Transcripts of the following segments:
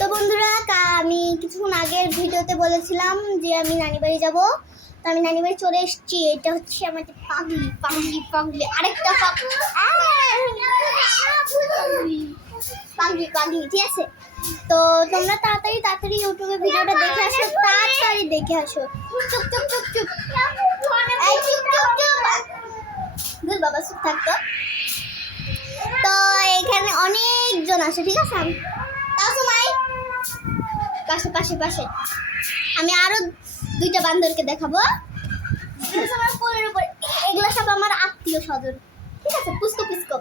তো বন্ধুরা আমি কিছুক্ষণ আগের ভিডিওতে বলেছিলাম যে আমি নানি বাড়ি যাবো। তো আমি নানি বাড়ি চলে এসেছি। এটা হচ্ছে আমাদের পাগলি পাগলি পাগলি আরেকটা পাগলি পাগলি, ঠিক আছে? তো তোমরা তাড়াতাড়ি তাড়াতাড়ি ইউটিউবে ভিডিওটা দেখে আসো, তাড়াতাড়ি দেখে আসো। চুপ চুপ চুপ চুপ, এই চুপ চুপ চুপ, দুই বাবা চুপ থাকতো। তো এখানে অনেকজন আসে, ঠিক আছে? পাশে পাশে পাশে আমি আরো দুইটা বান্দরকে দেখাবো। এগুলো সব আমার আত্মীয় স্বজন, ঠিক আছে? পুষ্কো পুষ্কো।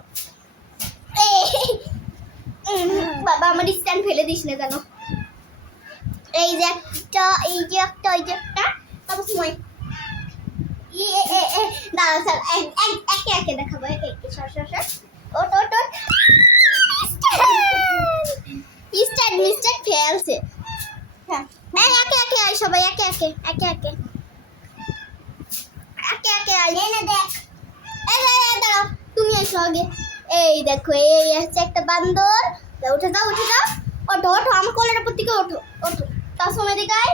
বাবা আমার স্ট্যান্ড ফেলে দিস না জানো। এই যে একটা, এই যে একটা, এই যে একটা, তারপর সময় দাঁড়া স্যার, একে একে দেখাবো, একে একে। সর সর সর, ওট ওট ওট, স্ট্যান্ড মিস্টার ফেলছে। হ্যাঁ, একে একে আয় সবাই, একে একে একে একে একে একে আয়। এনে দেখ, এই দাঁড়াও, তুমি এসো আগে। এই দেখো, এই হচ্ছে একটা বান্দর। উঠে যাও উঠে যাও, ওঠো ওঠো, আমার কোলের উপর থেকে ওঠো ওঠো। তার সময় দিকায়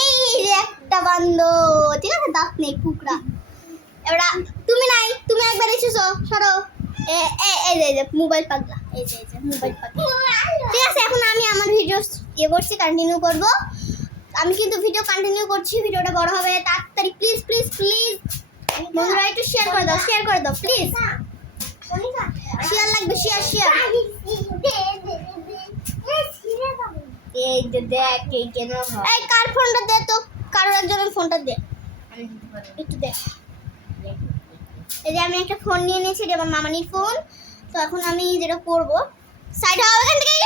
এই যে একটা বান্দর, ঠিক আছে? দাঁত নেই, কুকড়া। এবার তুমি নাই, তুমি একবার এসেছো, সরো। এই যে মোবাইল পাগলা, এই যে মোবাইল পাগলা, ঠিক আছে? এখন আমি আমার ভিডিও করছি, কন্টিনিউ করব। আমি কিন্তু ভিডিও কন্টিনিউ করছি, ভিডিওটা বড় হবে। তাড়াতাড়ি প্লিজ প্লিজ প্লিজ বন্ধুরা একটু শেয়ার করে দাও, শেয়ার করে দাও প্লিজ। শেয়ার লাগবে, শেয়ার শেয়ার। এই যে দেখ, এই কেন এই কার ফোনটা দে তো, কারোর একজনের ফোনটা দে, একটু দে। এই যে আমি একটা ফোন নিয়ে নিয়েছি, এটা আমার মামানির ফোন। তো এখন আমি যেটা করবো, সাইড হও এখান থেকে,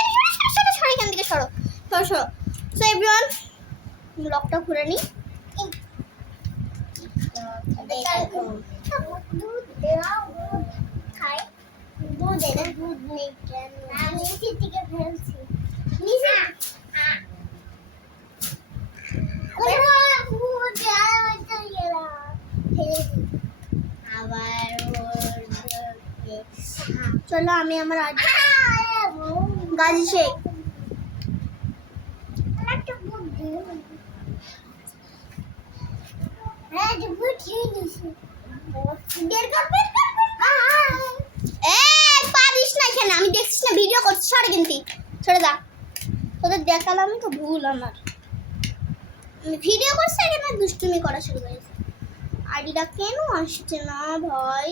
সরো এখান থেকে, সরো সরো সরো। সো এভরিওয়ান, লকটা খুলে নিই। দুধ নেই কেন? আমি নিচে থেকে ফেলছি, নিচে আবার চলো আমি আমার গাজি শেখ পারিস না এখানে, আমি দেখছিস না ভিডিও করছি। সরে কিন্তু সরে দা, তোদের দেখালাম তো ভুল আমার। আমি ভিডিও করছি, এখানে দুষ্টুমি করা শুরু করেছে। আইডিটা কেন আসছে না ভাই?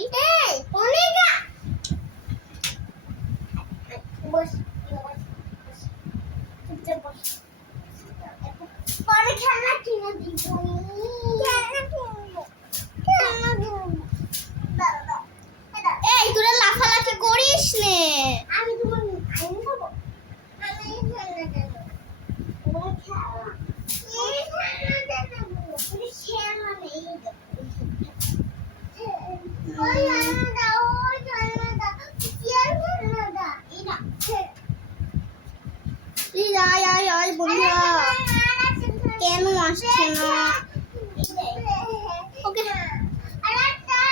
পরে খেলনা কিনে দিব। এই তোরা লাফালাফি করিস নে, আমি তোমার আইন দেবো। আমি খেলনা দেব, ওই খেলা এই খেলনা দেব, তুমি খেলনা নেই দেব। ওই খেলনা দাও, ওই খেলনা দাও, কি খেলনা দাও? এটা প্লিজ আয় আয় আয় বন্ধুরা, কেন আসছে না? ওকে,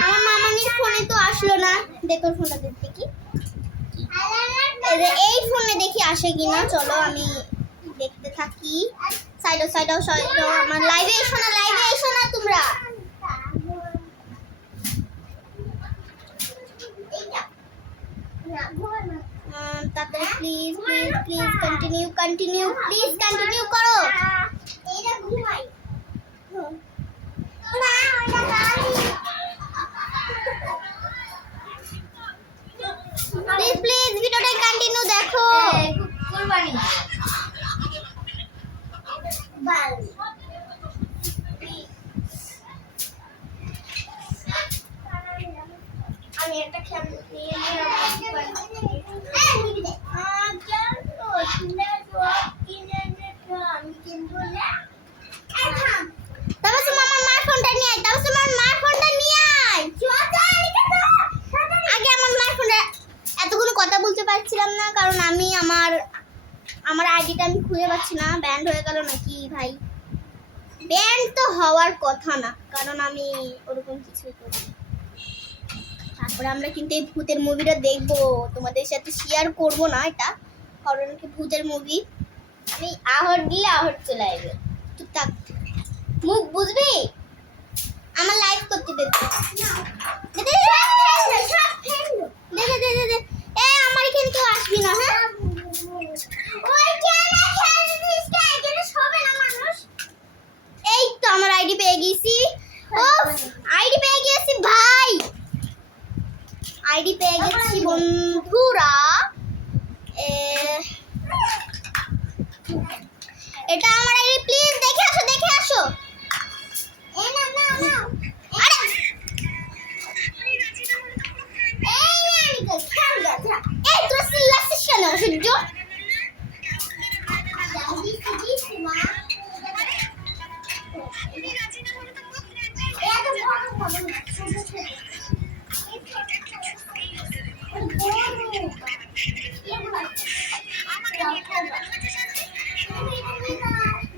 আমার মামানির ফোনে তো আসলো না। দেখো ফোনটা দেখতে কি, এই ফোনে দেখি আসে কিনা। চলো আমি দেখতে থাকি। সাইডো সাইডো সাইডো, আমার লাইভে এসো না, লাইভে এসো না তোমরা। তাড়াতাড়ি please please please continue continue, please continue করো। এইটা ঘুমাই প্লিজ প্লিজ ভিডিওটা কন্টিনিউ দেখো। কুরবানি বাল আমি একটা খেলনা নিয়ে পারছিলাম না, কারণ আমি আমার আইডিটা আমি খুঁজে পাচ্ছি না। ব্যান্ড হয়ে গেল নাকি ভাই? ব্যান্ড তো হওয়ার কথা না, কারণ আমি ওরকম কিছুই করি। ওরা আমরা কিন্তু এই ভূতের মুভিটা দেখবো, তোমাদের সাথে শেয়ার করব না, এটা কারণ কি ভূতের মুভি। আমি আহর দিলে আহর চলে আসবে, চুপচাপ মুখ বুঝবি, আমার লাইভ করতে দে। আমার এখানে কেউ আসবি না, হ্যাঁ এই তো আমার আইডি পেয়ে গেছি। ও আইডি পেয়ে গেছি ভাই, আইডি পেয়ে গেছি বন্ধুরা। এটা আমার আইডি, প্লিজ দেখে আসো দেখে আসো। আরে এই তো সিলাসিস কেন সূর্য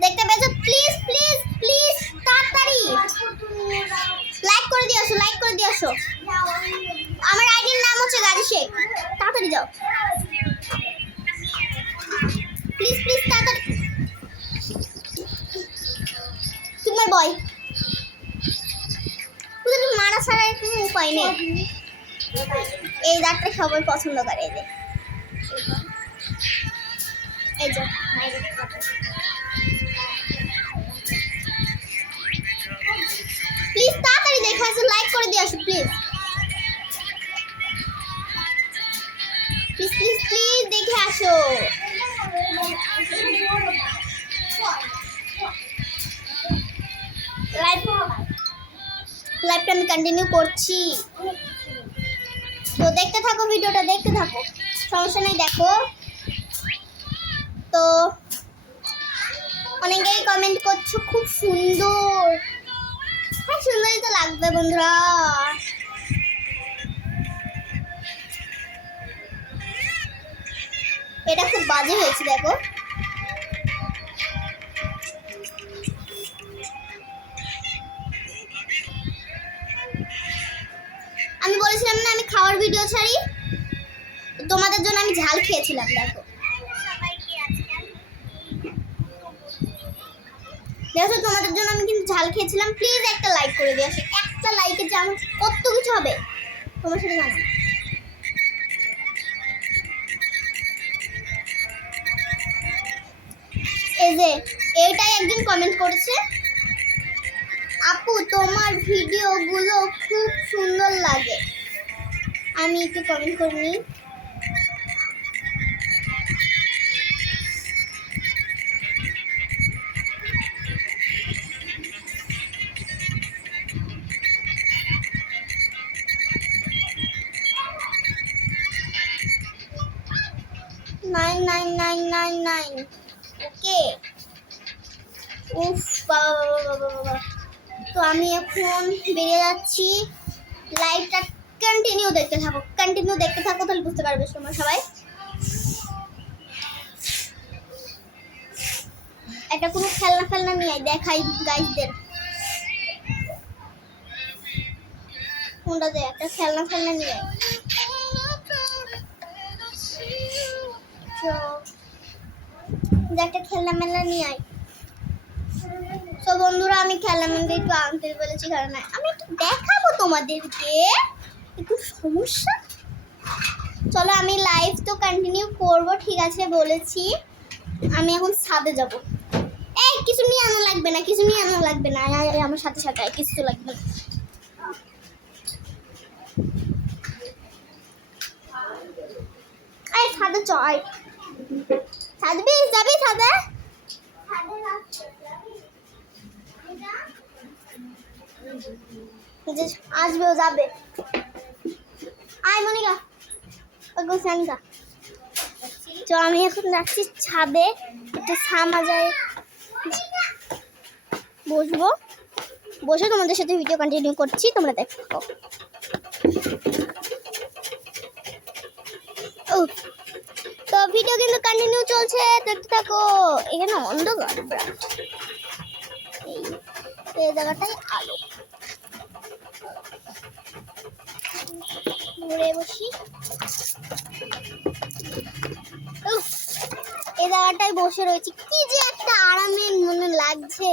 দেখতে পেয়েছো? প্লিজ প্লিজ প্লিজ তাড়াতাড়ি লাইক করে দিয়ে আসো, লাইক করে দিয়ে আসো। আমার আইডির নাম হচ্ছে গাজী শেখ, তাড়াতাড়ি যাও প্লিজ প্লিজ তাড়াতাড়ি। তোমার বয় ওদের মারা ছাড়া কোনো উপায় নেই। এই দাঁতটা সবাই পছন্দ করে, এই যে এই যে প্লিজ তাড়াতাড়ি দেখে আসো, লাইক করে দিয়ে আসো প্লিজ প্লিজ প্লিজ প্লিজ দেখে আসো। লাইভটা আমি কন্টিনিউ করছি, তো দেখতে থাকো, ভিডিওটা দেখতে থাকো, সমস্যা নেই। দেখো তো অনেকেই কমেন্ট করছো খুব সুন্দর, হ্যাঁ সুন্দরই তো লাগবে বন্ধুরা। এটা খুব বাজে হয়েছে দেখো। আমি বলেছিলাম না আমি খাওয়ার ভিডিও ছাড়ি, তোমাদের জন্য আমি ঝাল খেয়েছিলাম। দেখো দেখো তোমাদের জন্য আমি কিন্তু ঝাল খেয়েছিলাম। প্লিজ একটা লাইক করে দিয়ে আসো, একটা লাইকে যে আমার কত কিছু হবে তোমার সাথে জানো। এই যে এইটাই একজন কমেন্ট করেছে, আপু তোমার ভিডিওগুলো খুব সুন্দর লাগে। আমি একটু কমেন্ট করিনি। Nine nine nine nine nine okay. উফ বাবা বাবা বাবা বাবা। তো আমি এখন বেরিয়ে যাচ্ছি, লাইভটা কন্টিনিউ দেখতে থাকো, কন্টিনিউ দেখতে থাকো, তাহলে বুঝতে পারবে তোমরা সবাই। এটা কোনো খেলনা ফেলনা নিয়ে দেখাই গাইজদের, কোনটা দে একটা খেলনা ফেলনা নিয়ে একটা খেলনা মেলনা নিয়ে আয়। তো বন্ধুরা আমি খেলনা মেলনা একটু আনতে বলেছি, কারণ আমি একটু দেখাবো তোমাদেরকে, একটু সমস্যা। চলো আমি লাইভ তো কন্টিনিউ করব, ঠিক আছে বলেছি। আমি এখন ছাদে যাব। এই কিছু নিয়ে আনা লাগবে না, কিছু নিয়ে আনা লাগবে না, আমার সাথে সাথে কিছু লাগবে না। এই ছাদে চল, ছাদবি যাবি ছাদে? আসবে ও যাবে। আয় মনিকা ওই স্যানকা। তো আমি এখন যাচ্ছি ছাদে, একটু ছামা যায় বসবো, বসে তোমাদের সাথে ভিডিও কন্টিনিউ করছি, তোমরা দেখো। ও তো ভিডিও কিন্তু কন্টিনিউ চলছে, দেখতে থাকো। এখানে অন্ধকার, এই জায়গাটাই আলো। ঘুরে বসি। উফ, এই জায়গাটায় বসে রয়েছি, কি যে একটা আরামের মনে লাগছে।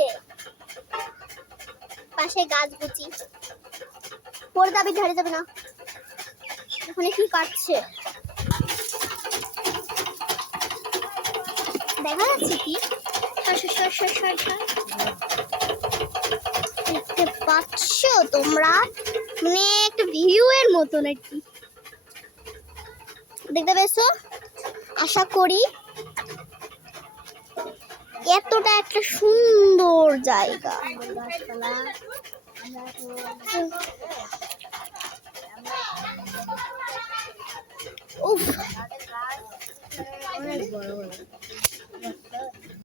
পাশে গাছ গুছি, পড়ে যাবে, ঝরে যাবে না। ওখানে কি কাটছে দেখা যাচ্ছে কি? দেখতে পাচ্ছ তোমরা? মানে একটা ভিউ এর মতন আর কি, দেখতে পেয়েছো? আশা করি এতটা একটা সুন্দর জায়গা। উফ, অনেক বড় বড়।